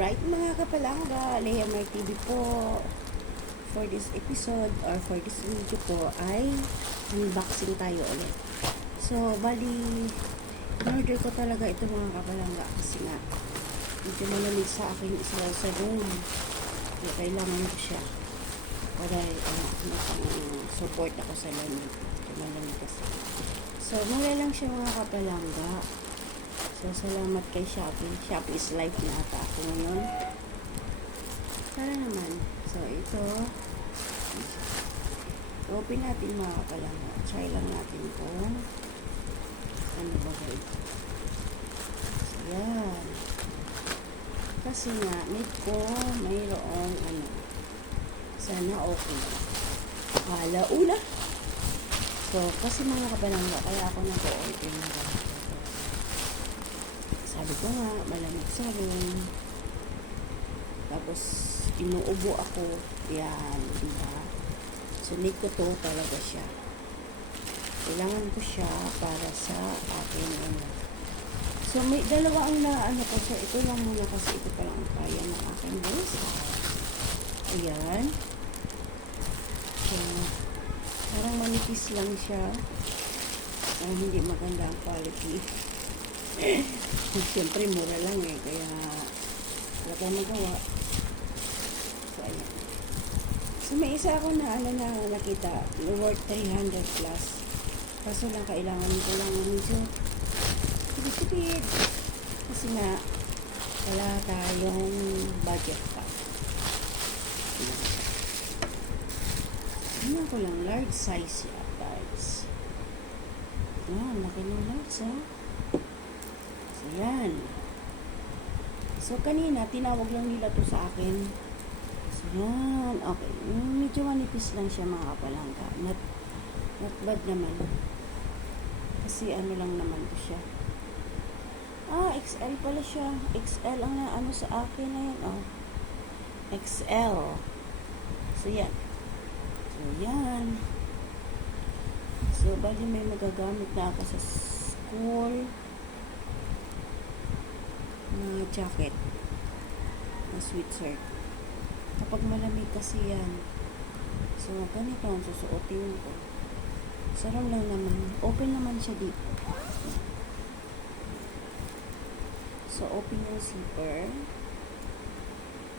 Alright mga kapalangga, Leia Mar TV po. For this episode or for this video po ay unboxing tayo ulit. So, bali, in-order ko talaga ito mga kapalangga kasi nga medyo malamig sa akin sa room. Kaya kailangan ko siya para support ako sa lamig. Malamig kasi. So, mura lang siya mga kapalangga. So, salamat kay Shopee. Shopee is life na ata ako ngayon. Para naman. So, ito. Open natin mga kapalangga. Try lang natin kung ano ba guys. So, yan. Kasi nga, need ko mayroong ano. Sana okay. Alauna. So, kasi mga kapalangga, kaya ako nag-order na ba. Sabi ko nga, malamig sa room. Tapos, inuubo ako. Yan, diba? So, need ko to talaga siya. Kailangan ko siya para sa akin. Ano. So, may dalawa ang ano ko. So, ito lang muna kasi ito pa lang ang kaya ng aking bulsa. Ayan. So, parang manipis lang siya. Hindi maganda ang quality. Siyempre, mura lang eh. Kaya, wala tayong magawa. So, ayan. So, may isa ako na, na nakita. Worth 300 plus. Kaso lang, kailangan ko lang medyo tipid-tipid. Kasi nga, wala tayong budget pa. Ano ko lang, large size siya. Large. Ayan, laki ng large ha. Ayan. So, kanina, tinawag lang nila to sa akin. So, yan. Okay. Medyo manipis lang siya mga kapalangga. Not bad naman. Kasi ano lang naman to siya. XL pala siya. XL ang ano sa akin na yan. Oh. XL. So, yan. So, yan. So, bali may magagamit na ako sa school. Na jacket na sweatshirt kapag malamig kasi yan. So ganito ang susuotin ko. Sarap lang naman, open naman siya dito. So open yung zipper.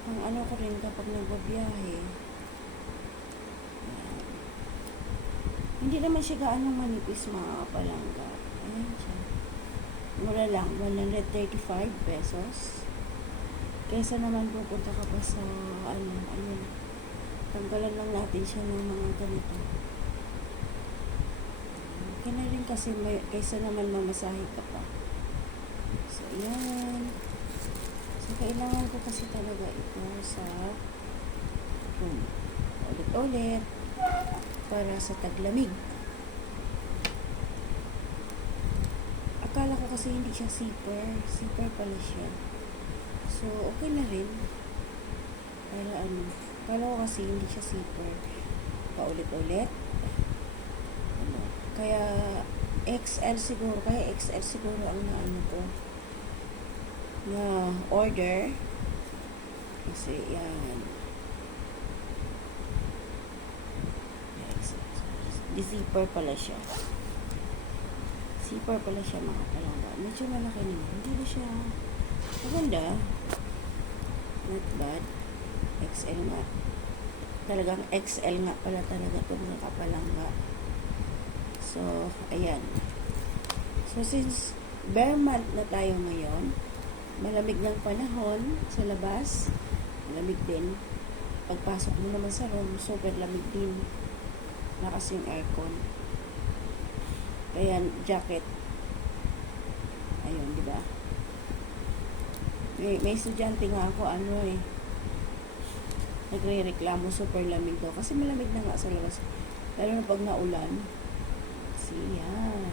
Ang ano ko rin kapag nagbabiyahe, hindi naman siya gaano manipis mga kapalangga. Ayan siya, mura lang, 135 pesos. Kaysa naman pupunta ka pa sa ayun, tanggalan lang natin siya ng mga ganito. Okay na rin kasi kaysa naman mamasahe ka pa. So, yan. So, kailangan ko kasi talaga ito sa room. Ulit-ulit para sa taglamig. Akala ko kasi hindi siya zipper. Zipper pala siya. So, okay na rin. Para ano. Akala ko kasi hindi siya zipper. Paulit-ulit. Ano. Kaya, XL siguro. Kaya XL siguro ang naano ko. Na order. Kasi, yan. Di zipper pala siya. Zipper pala siya mga kapalangga. Medyo malaki naman. Hindi na siya maganda. Not bad. XL nga. Talagang XL nga pala talaga ito mga kapalangga. So, ayan. So, since bare month na tayo ngayon, malamig ng panahon sa labas, malamig din. Pagpasok mo naman sa room, super lamig din. Lakas yung aircon. Kaya, jacket. Ayun, di ba? May estudyante nga ako, nagre-reklamo, super lamig daw. Kasi malamig na nga sa labas. Lalo na pag naulan. So, yan.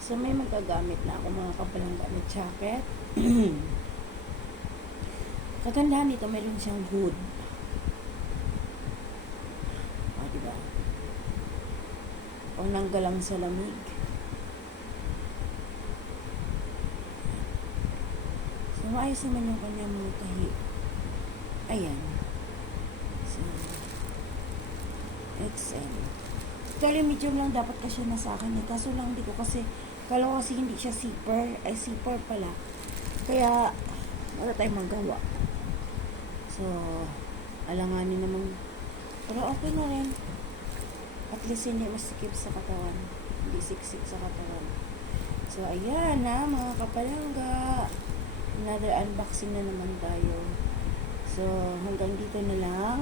So, may magagamit na ako mga kapalangga na jacket. Kagandahan nito, mayroon siyang hood. Di ba? O nanggalang sa lamig. So, maayos naman yung kanyang mga tahi. Ayan. So, XL. Actually, medium lang dapat kasi na sa akin. Kaso lang, hindi ko kasi, kala ko kasi hindi siya zipper. Ay, zipper pala. Kaya, wala tayong magawa. So, alanganin naman. Pero okay na rin. At least hindi masikip sa katawan. Hindi siksik sa katawan. So, ayan na mga kapalangga. Another unboxing na naman tayo. So, hanggang dito na lang.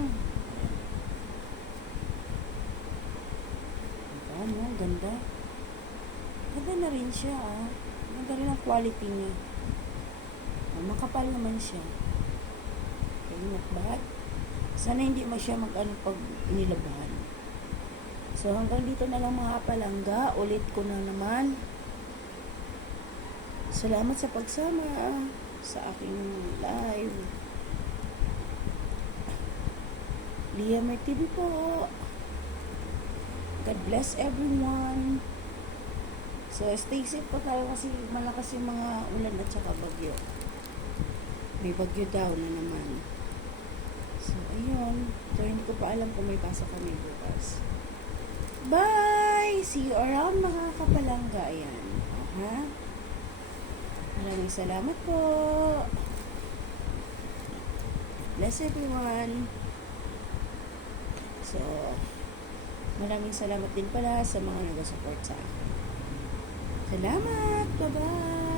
Ano, ganda. Ganda na rin siya, ah. Ganda rin ang quality niya. Makapal naman siya. Okay, not bad. Sana hindi mo siya mag-ano pag nilabahan. So, hanggang dito na lang mga kapalangga. Ulit ko na naman. Salamat sa pagsama sa aking live. Liamer TV po. God bless everyone. So, stay safe po tayo kasi malakas yung mga ulan at saka bagyo. May bagyo daw na naman. So, ayun. So, hindi ko pa alam kung may pasok kami bukas. Bye! See you around mga kapalangga. Ayan. Ha? Maraming salamat po. Bless everyone. So, maraming salamat din pala sa mga nag-support sa akin. Salamat! Bye-bye!